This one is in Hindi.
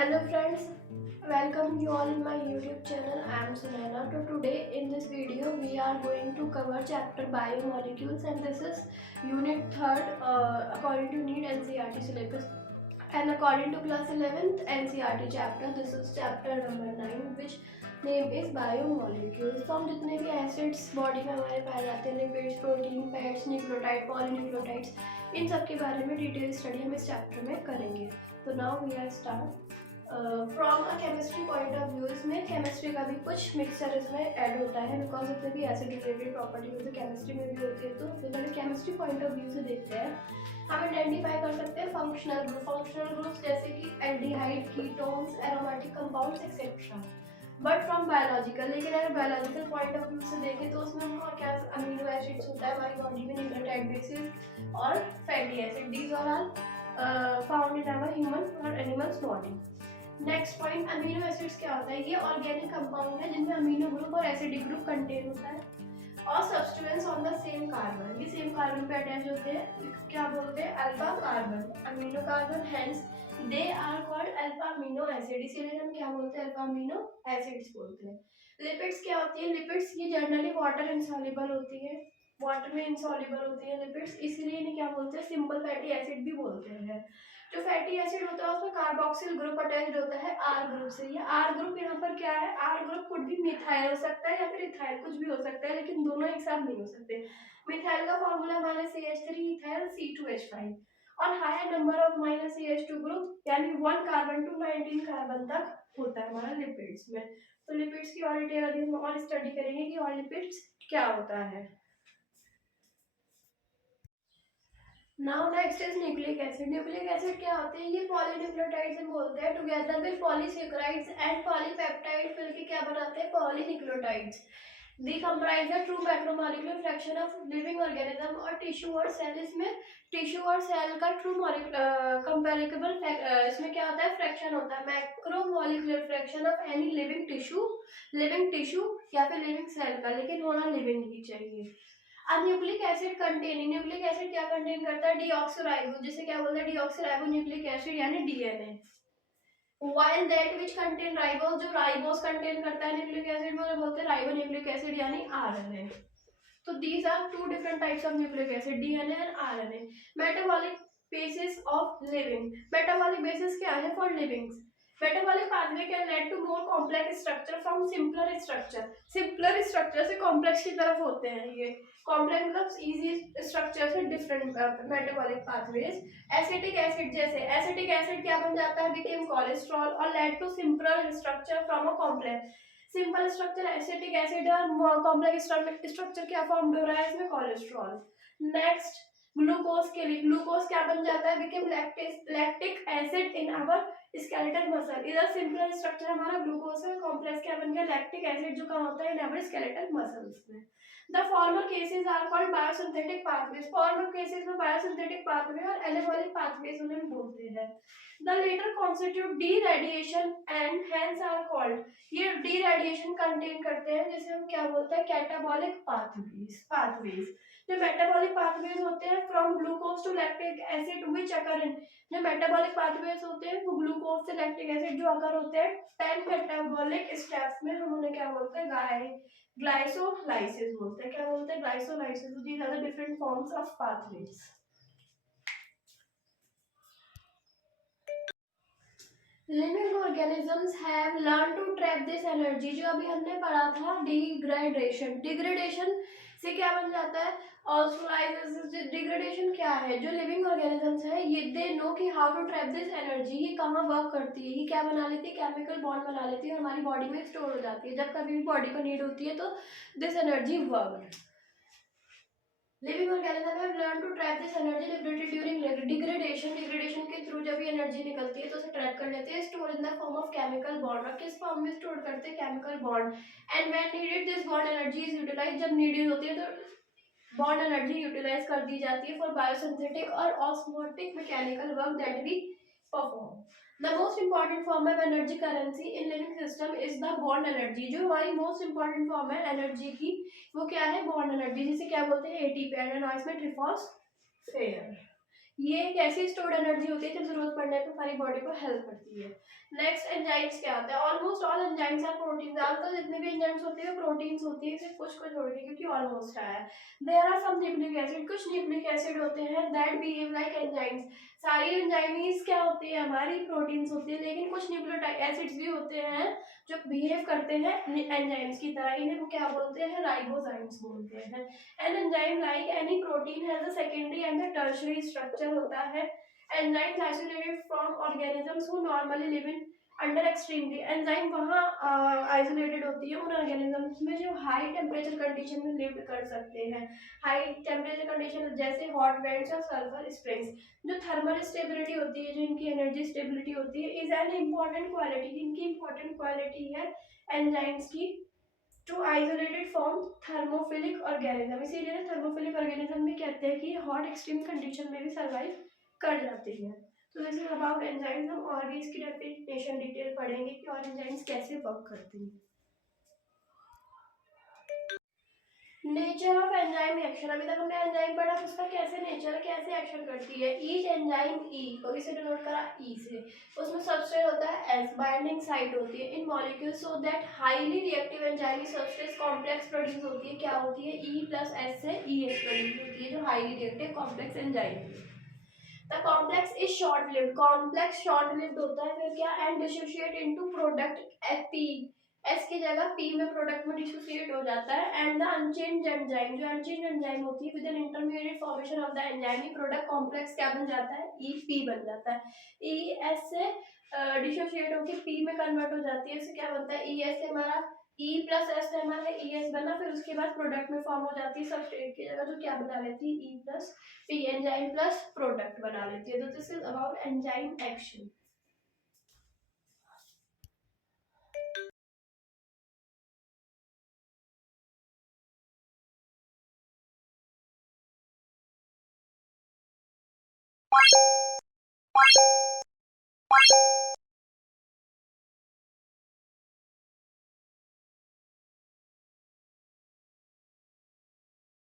Hello friends, welcome you all in my YouTube channel. I am Sunaina. So today in this video we are going to cover chapter biomolecules and this is unit 3rd according to NEET NCERT syllabus and according to class 11th NCERT chapter. This is chapter number 9 which name is biomolecules. तो हम जितने भी एसिड्स बॉडी में हमारे पाए जाते हैं lipids protein fats nucleotide polynucleotides इन सब के बारे में डिटेल स्टडी हम इस चैप्टर में करेंगे. तो now we are start from a chemistry point of view. इसमें केमिस्ट्री का भी कुछ मिक्सचर इसमें ऐड होता है बिकॉज जितने भी एसिड रिलेटेड प्रॉपर्टी होती है केमिस्ट्री में भी होती है. तो पहले केमिस्ट्री पॉइंट ऑफ व्यू से देखते हैं. हम आइडेंटिफाई कर सकते हैं फंक्शनल ग्रुप्स जैसे कि aldehyde ketones aromatic compounds etcetera. But from biological, लेकिन अगर बायोलॉजिकल पॉइंट ऑफ व्यू से देखें तो उसमें हम क्या अमीनो एसिड्स होता है हमारी बॉडी में न्यूक्लियोटाइड बेसिस और fatty acid. These are all found in our human और animals body. Next point, amino acids क्या होता है? ये ऑर्गेनिक कंपाउंड है जिनमें अमीनो ग्रुप और एसिडिक ग्रुप कंटेन होता है और substance on the same carbon. ये सेम कार्बन पे अटैच होते हैं. क्या बोलते हैं? Alpha carbon, amino carbon. Hence they are called alpha amino acid. इसीलिए हम क्या बोलते हैं? अल्फा अमीनो एसिड्स बोलते हैं. लिपिड्स क्या होती है? लिपिड्स ये जनरली वाटर इनसॉल्युबल होती है, वाटर में इनसॉल्युबल होती है लिपिड्स. इसलिए इन्हें क्या बोलते हैं? सिंपल फैटी एसिड भी बोलते हैं. जो फैटी एसिड होता है उसमें कार्बोक्सिल ग्रुप अटैच्ड होता है आर ग्रुप से. ये आर ग्रुप यहाँ पर क्या है? आर ग्रुप कुछ भी मिथाइल हो सकता है या फिर इथाइल, कुछ भी हो सकता है, लेकिन दोनों एक साथ नहीं हो सकते. मिथाइल का फॉर्मूला हमारे CH3 इथाइल C2H5 और higher number of minus CH2 group यानी 1 कार्बन टू 19 कार्बन तक होता है हमारा लिपिड्स में. तो लिपिड्स की और डिटेल अभी हम और स्टडी करेंगे कि और लिपिड्स क्या होता है. Now next is nucleic acid. Nucleic acid क्या होते हैं? ये पॉलीन्यूक्लियोटाइड्स हम बोलते हैं. Together with polysaccharides and polypeptide मिलकर क्या बनाते हैं? Polynucleotides. The comprise the true macromolecular fraction of living organism और टिश्यू और सेल. इसमें टिश्यू और सेल का ट्रू कंपेरेबल इसमें क्या होता है? फ्रैक्शन होता है. Macromolecular fraction of any living tissue या फिर लिविंग सेल का, लेकिन होना लिविंग ही चाहिए. अब nucleic acid containing, nucleic acid क्या कंटेन करता है? डीऑक्सीराइबो, जिसे क्या बोलते हैं? डीऑक्सीराइबो न्यूक्लिक एसिड यानी DNA. While that which contain ribose, जो राइबोस कंटेन करता है न्यूक्लिक एसिड में उन्हें बोलते हैं राइबो न्यूक्लिक एसिड यानी आरएनए. तो these are two different types of nucleic acid, DNA and RNA. Metabolic basis of living. Metabolic basis क्या है for living? Metabolic pathway can lead to more complex structure from simpler structure. Simpler structure से कॉम्प्लेक्स की तरफ होते हैं ये. कॉम्प्लेक्स मतलब इजी स्ट्रक्चर से different metabolic pathways. Acetic acid, जैसे एसिटिक एसिड क्या बन जाता है? बिकेम कोलेस्ट्रॉल और led to simpler structure from a complex. Simple structure acetic acid और कॉम्प्लेक्स स्ट्रक्चर क्या फॉर्म हो रहा है इसमें? कोलेस्ट्रॉल. नेक्स्ट, ग्लूकोज के लिए ग्लूकोज क्या बन जाता है? Became lactic acid in our skeletal muscle. इधर सिंपल स्ट्रक्चर हमारा ग्लूकोज है, कॉम्प्लेक्स क्या बन गया? लैक्टिक एसिड, जो कहाँ होता है? इन आवर स्केलेटल मसल्स में. The former cases are called biosynthetic pathways. Former cases में biosynthetic pathway और anabolic pathways उन्हें बोलते हैं. The later constitute deradiation and hence are called. ये deradiation contain करते हैं जिसे हम क्या बोलते हैं? Catabolic pathways. जो metabolic pathways होते हैं from glucose to lactic acid which occur in, जो metabolic pathways होते हैं वो glucose से lactic acid जो occur होते हैं 10 metabolic steps में, हम उन्हें क्या बोलते हैं? ग्लाइसोलाइसिस बोलते हैं. क्या बोलते हैं? Glycolysis. These are the different forms of pathways. Living organisms have learn to trap this energy. जो अभी हमने पढ़ा था डिग्रेडेशन. डिग्रेडेशन से क्या बन जाता है? ऑस्मोलाइसिस. डिग्रेडेशन क्या है? जो लिविंग ऑर्गेनिजम्स है ये दे नो कि how to trap this energy. ये कहाँ वर्क करती है? ये क्या बना लेती है? केमिकल बॉन्ड बना लेती है और हमारी बॉडी में स्टोर हो जाती है. जब कभी भी बॉडी को नीड होती है तो this energy work. Living organism have learn to trap this energy liberated during degradation. Degradation के थ्रू जब ये एनर्जी निकलती है तो उसे ट्रैप कर लेते हैं. Store in the form of chemical bond. और किस फॉर्म में स्टोर करते हैं? Chemical bond. And when needed this bond energy is utilise. जब नीडेड होती है तो बॉन्ड एनर्जी यूटिलाइज कर दी जाती है फॉर बायोसिंथेटिक और osmotic mechanical work that we perform. The most important form of energy currency in living system is the bond energy. जो हमारी most important form है एनर्जी की वो क्या है? बॉन्ड एनर्जी, जिसे क्या बोलते हैं? ATP. एंड नॉइस में ट्रिफॉस्फेयर. ये एक ऐसी स्टोर्ड एनर्जी होती है जब जरूरत पड़ने पर हमारी बॉडी को हेल्प करती है। नेक्स्ट एंजाइम्स क्या होता है? Almost all enzymes are protein. ज्यादातर जितने भी एंजाइम्स होते हैं प्रोटीन्स होती है, सिर्फ कुछ को छोड़ के, क्योंकि ऑलमोस्ट आया है। There are some nucleic acid, कुछ न्यूक्लिक एसिड होते हैं दैट बिहेव लाइक एंजाइम्स। सारी एंजाइमीज क्या होती है? हमारी प्रोटीन्स होती है, लेकिन कुछ न्यूक्लियोटाइड एसिड्स भी होते हैं जो बिहेव करते हैं एंजाइम्स की तरह। इन्हें वो क्या बोलते हैं? राइबोजाइम्स बोलते हैं। An enzyme like any protein has a secondary and a tertiary structure होता है। Enzymes isolated from organisms who normally live in under extremely. Enzyme वहाँ आइसोलेटेड होती है उन ऑर्गेनिजम्स में जो हाई टेम्परेचर कंडीशन में लिव कर सकते हैं। हाई टेम्परेचर कंडीशन जैसे हॉट वेंट्स और सल्फर स्प्रिंग्स। जो थर्मल स्टेबिलिटी होती है, जो इनकी एनर्जी स्टेबिलिटी होती है, इज एन इम्पॉर्टेंट क्वालिटी। इनकी इम्पॉर्टेंट क्वालिटी है एंजाइम्स की to isolated from thermophilic organism. इसीलिए थर्मोफिलिक ऑर्गेनिज्म में कहते हैं कि हॉट एक्सट्रीम कंडीशन में भी सर्वाइव कर जाती है। तो दिस इज अबाउट एंजाइम्स। हम और भी इसकी डेफिनेशन डिटेल पढ़ेंगे कि और एंजाइम्स कैसे वर्क करती हैं। Nature of enzyme action. अभी तक हमने एंजाइम पढ़ा, उसका कैसे नेचर, कैसे एक्शन करती है। ईच एंजाइम ई को इसे डिनोट करा ई से। उसमें सबस्ट्रेट होता है एस, बाइंडिंग साइट होती है in molecule so that highly reactive enzyme substrate complex produce होती है। क्या होती है? ई प्लस एस से ई एस प्रोड्यूस होती है, जो highly reactive complex enzyme. The complex is short lived. Complex short lived होता है, फिर क्या? And dissociate into product at P. S की जगह पी में प्रोडक्ट में डिसोशिएट हो जाता है। एंड द अनचेंज्ड एंजाइम, जो अनचेंज्ड एंजाइम होती है, with an intermediate formation of the enzyme product complex क्या बन जाता है? ई पी बन जाता है। ई एस से डिसोशिएट होकर पी में कन्वर्ट हो जाती है, इससे क्या बनता है? ई एस से हमारा ई प्लस एस से हमारा ई एस बना, फिर उसके बाद प्रोडक्ट में फॉर्म हो जाती है सबस्ट्रेट की जगह, जो क्या बना लेती है? E plus P, enzyme plus product बना लेती है। तो this is about enzyme action.